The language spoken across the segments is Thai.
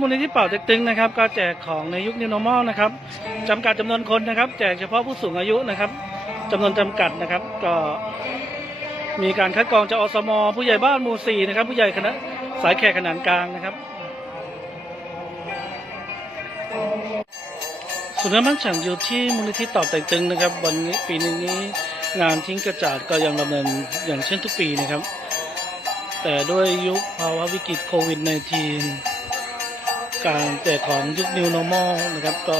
มูลนิธิเป่าเต็กตึงนะครับ ก็แจกของในยุค New Normal นะครับจำกัดจำนวนคนนะครับ แจกเฉพาะผู้สูงอายุนะครับจำนวนจำกัดนะครับ ก็มีการคัดกรองจากอสม ผู้ใหญ่บ้านหมู่สี่นะครับ ผู้ใหญ่คณะสายแขกขนานกลางนะครับส่วนน้ำมันฉันอยู่ที่มูลนิธิต่าเต็กตึงนะครับ วันนี้ปีนี้งานทิ้งกระจาดก็ยังดำเนินอย่างเช่นทุกปีนะครับ แต่ด้วยยุคภาวะวิกฤตโควิด -19 การแจกของยุค New Normal นะครับ ก็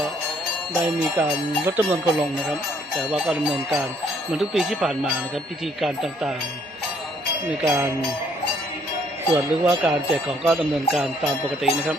ได้มีการลดจำนวนคนลงนะครับ แต่ว่าการดำเนินการเหมือนทุกปีที่ผ่านมานะครับ พิธีการต่างๆในการตรวจหรือว่าการแจกของก็ดำเนินการตามปกตินะครับ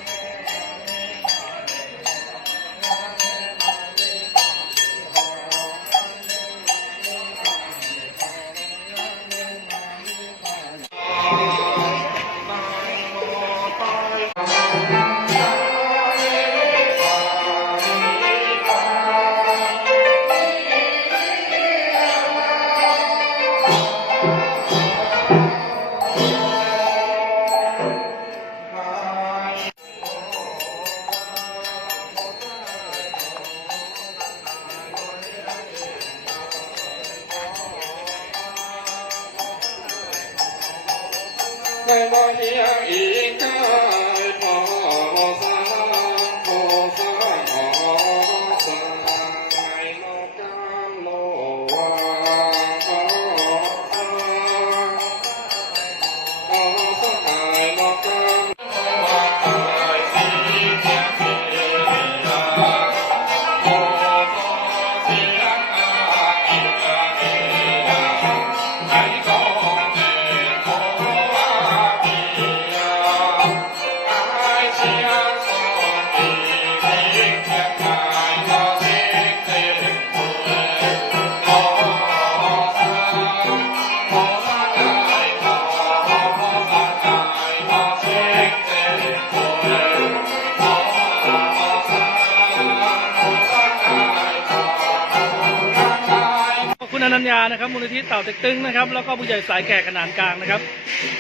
อบคุณอนัญญานะครับมูลนิธิเต่าเต็กตึงนะครับแล้วก็ผู้ใหญ่สายแขกขนานกลางนะครับ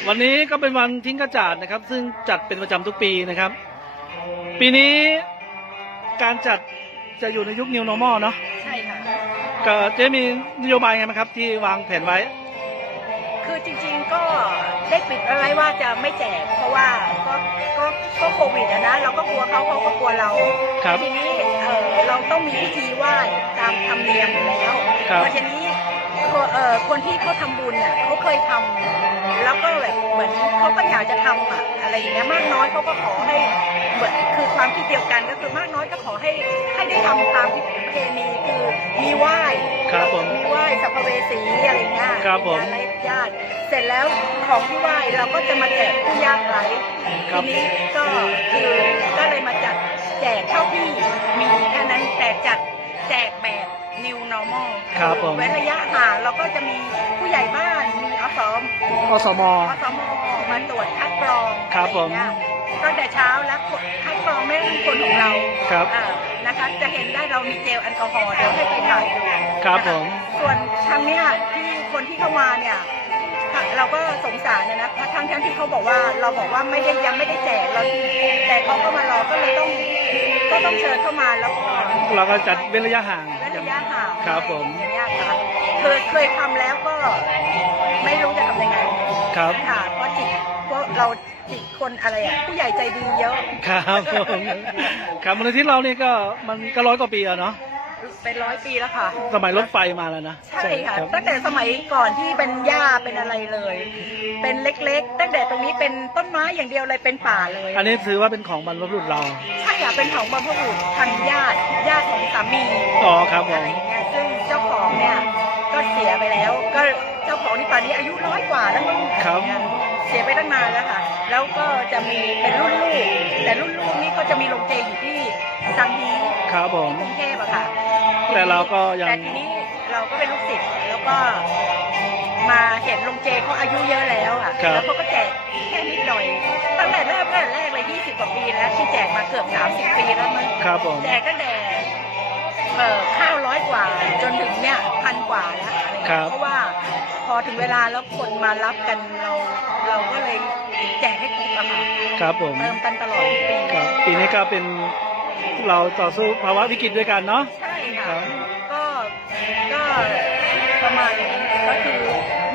วันนี้ก็เป็นวันทิ้งกระจาดนะครับ ซึ่งจัดเป็นประจำทุกปีนะครับ ปีนี้การจัดจะอยู่ในยุค New Normal เนาะใช่ค่ะก็เจ๊มีนโยบายไงบ้างครับ ที่วางแผนไว้ คือจริงๆก็ได้ปิดเอาไว้ว่าจะไม่แจก เพราะว่าก็ก็ก็โควิดอะนะเราก็กลัวเขาเขาก็กลัวเราครับทีนี้ เออเราต้องมีพิธีไหว้ตามธรรมเนียมอยู่แล้วครับเพราะทีนี้คนเออคนที่เขาทำบุญอะเขาเคยทำแล้วก็แบบเหมือนเขาก็อยากจะทำอะอะไรอย่างเงี้ยมากน้อยเขาก็ขอให้เหมือนคือความคิดเดียวกันก็คือมากน้อยก็ขอให้ให้ได้ทำตามประเพณีคือมีไหว้ ครับผม มีไหว้สัพเพเวสีอะไรเงี้ยครับผมญาติญาติเสร็จแล้วของที่ไหว้เราก็จะมาแจกผู้ยากไร้ครัทีบนี้ก็คือก็เลยมาจัด แจกเท่าที่มีแค่นั้นแต่จัดแจกแบบ new normal ครับผม เว้นระยะห่างเราก็จะมีผู้ใหญ่บ้านมีอสมอสม อสมมาตรวจคัดกรองครับผมอะไอย่างเงี้ยตั้งแต่เช้าแล้วคัดกรองไม่ให้คนของเราครับอ่านะคะ จะเห็นได้เรามีเจลแอลกอฮอล์เดี๋ยวให้ไปถ่ายดูครับผมส่วนทางเนี้ยที่คนที่เข้ามาเนี่ย เราก็สงสารนะนะทั้งทั้งที่เขาบอกว่าเราบอกว่าไม่ได้ยังไม่ได้แจกเราแต่เขาก็มารอก็เลยต้อง ก็ต้องเชิญเข้ามาแล้วก็เราก็จัดเว้นระยะห่างและระยะห่างครับผมอย่างเงี้ยค่ะเคยเคยทำแล้วก็ไม่รู้จะทำยังไงครับค่ะเพราะจิตเพราะเราจิตคนอะไรอะผู้ใหญ่ใจดีเยอะครับผมครับมูลนิธิเรานี่ก็มันก็ร้อยกว่าปีแล้วเนาะ เป็นร้อยปีแล้วค่ะ สมัยรถไฟมาแล้วนะใช่ค่ะ รับ ตั้งแต่สมัยก่อนที่เป็นหญ้าเป็นอะไรเลย เป็นเล็กๆ ตั้งแต่ตรงนี้เป็นต้นไม้อย่างเดียวเลยเป็นป่าเลย อันนี้ถือว่าเป็นของบรรพบุรุษเรา ใช่ค่ะเป็นของบรรพบุรุษทางญาติญาติของสามีอ๋อครับผม อะไรอย่างเงี้ยซึ่งเจ้าของเนี่ยก็เสียไปแล้ว ก็เจ้าของนี่ป่านนี้อายุร้อยกว่าแล้วมั้งครับเสียไปตั้งนานแล้วค่ะ แล้วก็จะมีเป็นรุ่นลูกแต่รุ่นลูกนี่ก็จะมีโรงเจอยู่ที่สังฮีครับผมกรุงเทพอะค่ะ แต่เราก็ยัง แต่ทีนี้เราก็เป็นลูกศิษย์แล้วก็มาเห็นโรงเจเขาอายุเยอะแล้วอะครับ แล้วเขาก็แจกแค่นิดหน่อยตั้งแต่เริ่มตั้งแต่แรกเลย 20 กว่าปีแล้วที่แจกมาเกือบ 30 ปีแล้วมั้งครับผม แจกตั้งแต่เอ่อข้าวร้อยกว่า จนถึงเนี่ยพันกว่าแล้วอะไรเงี้ยครับ เพราะว่าพอถึงเวลาแล้วคนมารับกันเราเราก็เลยแจกให้ครบอะค่ะครับผม เติมกันตลอดทุกปีครับปีนี้ก็เป็นเราต่อสู้ภาวะวิกฤตด้วยกันเนาะ ใช่ ครัค่ะบก็ ก็ประมาณอย่างนั้นก็คือ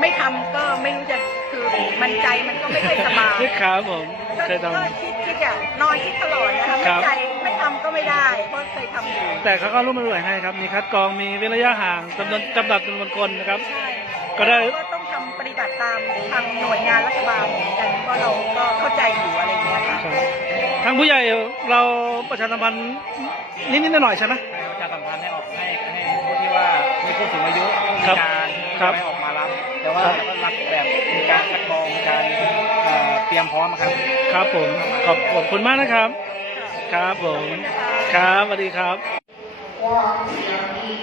ไม่ทำก็ไม่รู้จะคือมันใจมันก็ไม่ค่อยสบาย ครับผมก็เคยท ก็คิดคิดอะนอนคิดตลอดนะคะครัไม่บใจไม่ทำก็ไม่ได้เพราะเคยทำอยู่ำแต่เขาก็ร่วมมือให้ครับ มีคัดกรองมีเว้นระยะห่างจำนวนจำกัดจำนวนคนนะครับ ใช่ก็ได้เราก็ต้องทำปฏิบัติตามทางหน่วยงานรัฐบาลเหมือนกันเพราะเราก็เข้าใจอยู่อะไรอย่างเงี้ยค่ะ ครับทางผู้ใหญ่เราประชาสัมพันธ์นิดๆหน่อยๆใช่ไหม ให้ประชาสัมพันธ์ให้ออกให้ให้ผู้ที่ว่ามีผู้สูงอายุผู้พิครับการครับให้ออกมารับ แต่ว่าครับ เราก็รับแบบมีการคัดกรองมีการเอ่อเตรียมพร้อมครับ ครับผมขอบขอบคุณมากนะครับ ครับผม ครับสวัสดีครับ ความเพียรที่